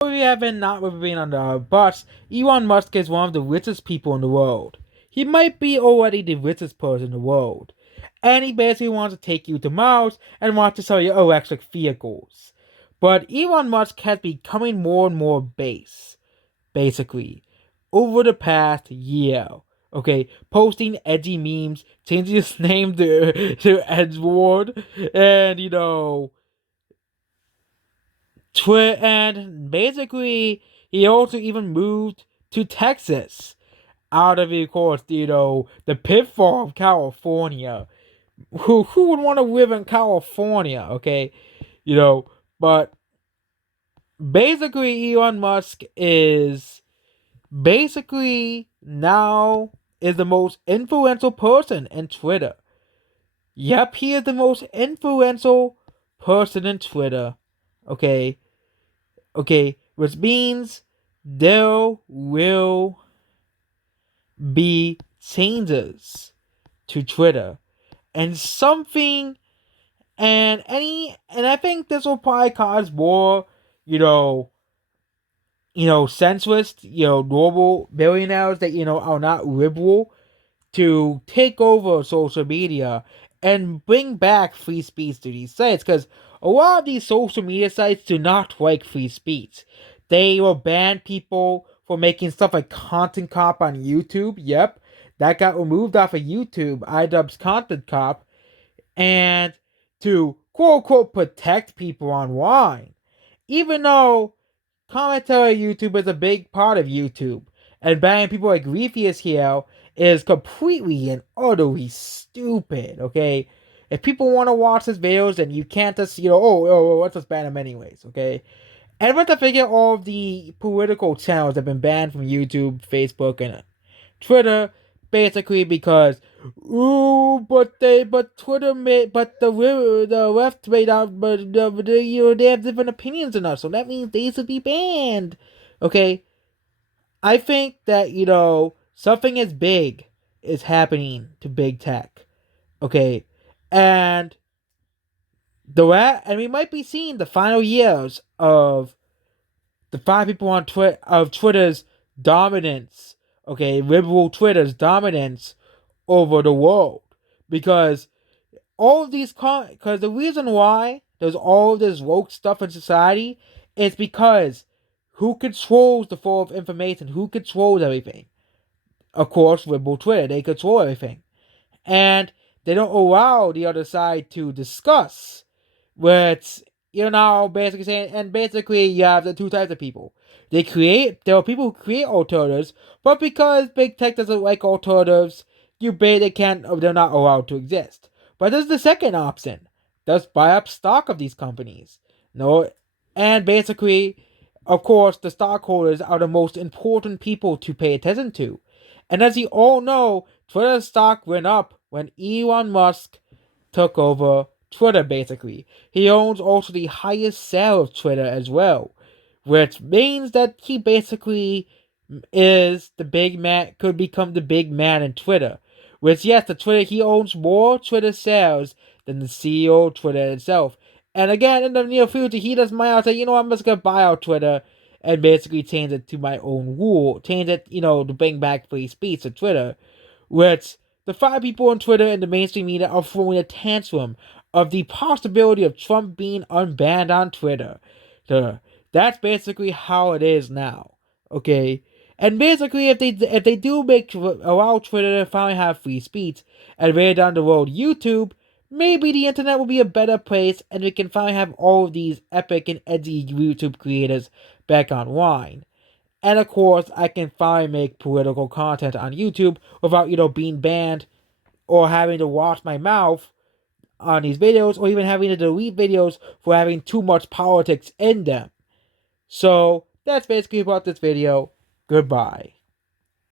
We have been not being under our butts. Elon Musk is one of the richest people in the world. He might be already the richest person in the world. And he basically wants to take you to Mars and wants to sell you electric vehicles. But Elon Musk has been becoming more and more base, basically, over the past year. Okay, posting edgy memes, changing his name to Edward, and and basically, he also even moved to Texas out of, of course, the pitfall of California. Who would want to live in California? Okay, you know, but basically, Elon Musk is basically now is the most influential person in Twitter. Yep, he is the most influential person in Twitter. Okay, which means there will be changes to Twitter and something and I think this will probably cause more, you know, senseless, normal billionaires that are not liberal to take over social media and bring back free speech to these sites because a lot of these social media sites do not like free speech. They will ban people for making stuff like content cop on YouTube. Yep, that got removed off of YouTube, iDubbbz's content cop, and to quote unquote protect people online. Even though commentary YouTube is a big part of YouTube, and banning people like Refius here is completely and utterly stupid, okay? If people want to watch his videos, then you can't just, let's just ban them anyways, okay? And once I figure all of the political channels have been banned from YouTube, Facebook, and Twitter, basically because but Twitter made but the left made out they have different opinions than us, so that means they should be banned. Okay, I think that something as big is happening to big tech. Okay, and and we might be seeing the final years of the five people on Twitter's dominance. Okay, liberal Twitter's dominance over the world because all of these because the reason why there's all of this woke stuff in society is because who controls the flow of information, who controls everything. Of course, liberal Twitter, they control everything, and they don't allow the other side to discuss. Which basically saying, and basically you have the two types of people. There are people who create alternatives, but because big tech doesn't like alternatives, they can't, they're not allowed to exist. But there's the second option. Just buy up stock of these companies. No, and basically, of course, the stockholders are the most important people to pay attention to. And as you all know, Twitter stock went up when Elon Musk took over Twitter, basically. He owns also the highest sale of Twitter as well, which means that he basically is the big man, could become the big man in Twitter. Which, yes, he owns more Twitter sales than the CEO of Twitter itself. And again, in the near future, he just might out say, I'm just gonna buy out Twitter and basically change it to my own rule. Change it, to bring back free speech to Twitter. Which the five people on Twitter and the mainstream media are throwing a tantrum of the possibility of Trump being unbanned on Twitter. So that's basically how it is now. Okay? And basically, if they do allow Twitter to finally have free speech, and later down the road YouTube, maybe the internet will be a better place, and we can finally have all of these epic and edgy YouTube creators back online. And of course, I can finally make political content on YouTube without, being banned or having to wash my mouth on these videos or even having to delete videos for having too much politics in them. So, that's basically about this video. Goodbye.